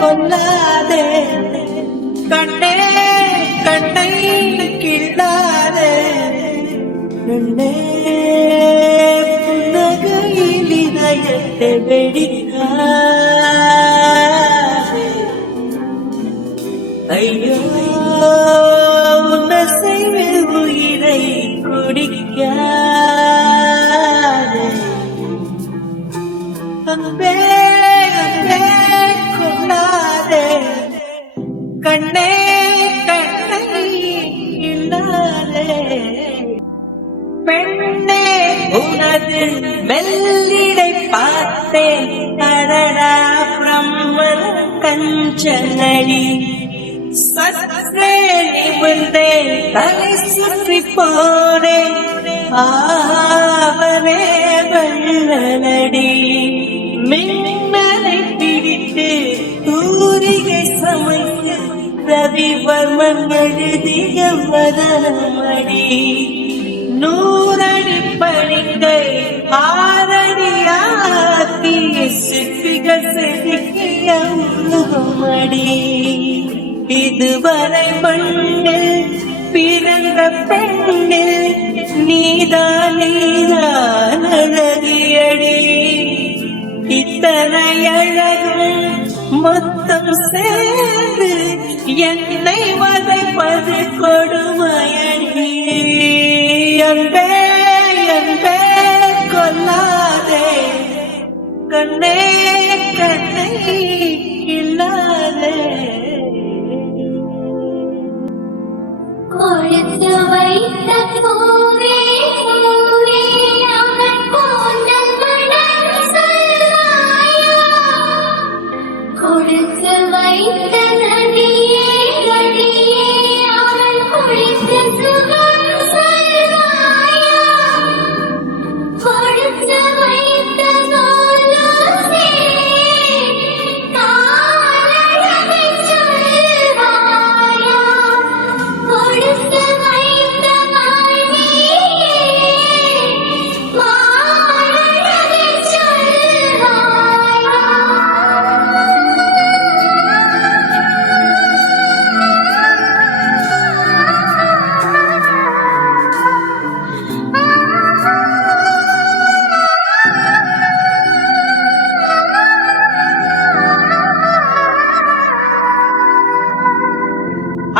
கொல்லாதே கண்ணே கண்ணை கிள்ளாதே கண்ணே புன்னகையில் இதயத்தை வெடிக்காதே ஐயோ உன்னசைவில் உயிரை குடிக்காதே அன்பே அன்பே கொள்ளாதே கண்ணே கண்ணை இல்லாதே பெண்ணே உனது மெல்லிடை பார்த்தேன் அடடா பிரம்மன் கஞ்சனடி சற்றே நிமிர்ந்தேன் தலை சுற்றி போனேன் ஆவரே வெள்ளடி மின்னலை பிடித்து தூரிகை சமைத்து ரவிவர்மன் எழுதிய வதனமடி 100 அடி பணிக்கை 6 அடியாக்கி சிற்பிகள் செதுக்கிய உருவமடி இதுவரை மண்ணில் பிறந்த பெண்ணில் நீதான் அழகியடி இத்தனை அழகும் மொத்தம் சேர்ந்து என்னை வதைப்பது கொடுமையடி அன்பே அன்பே கொல்லாதே கண்ணே கண்ணை இல்லாதே கொடுத்து வைத்த பூவே பூவே அவன் கூந்தல் மணம் சொல்வாயா கொடுத்து வைத்த நதியே நதியே அவன் குளித்து சுகம் சொல்வாயா கொடுத்து வைத்த நூலோசே காலழகை சொல்வாயா கொடுத்து வைத்த மணியே மாலழகை சொல்வாயா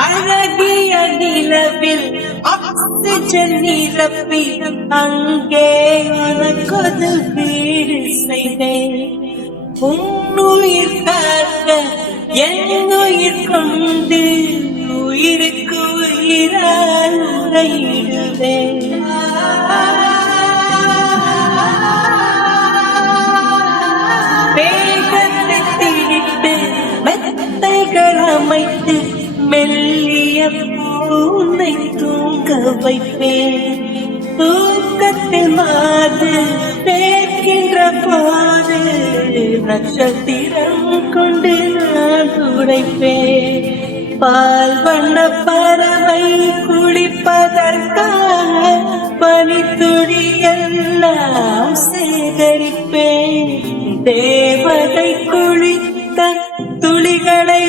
அழகிய நிலவில் ஆக்சிஜன் நிரப்பி அங்கே உனக்கொரு வீடு செய்தேன் உன்னுயிர் காக்க என் உயிர் கொண்டு உயிருக்கு உயிரால் உரையிடுவேன் வேகத்தை திணித்து மெத்தைகள் அமைத்து மெல்லிய பூனை தூங்க வைப்பேன் தூக்கத்தில் மாது பேர்க்கின்ற போது நட்சத்திரம் கொண்டு நான் உடைப்பேன் பால் வண்ண பறவை குளிப்பதற்காக பனித்துளி எல்லாம் சேகரிப்பேன் தேவதை குளித்த துளிகளை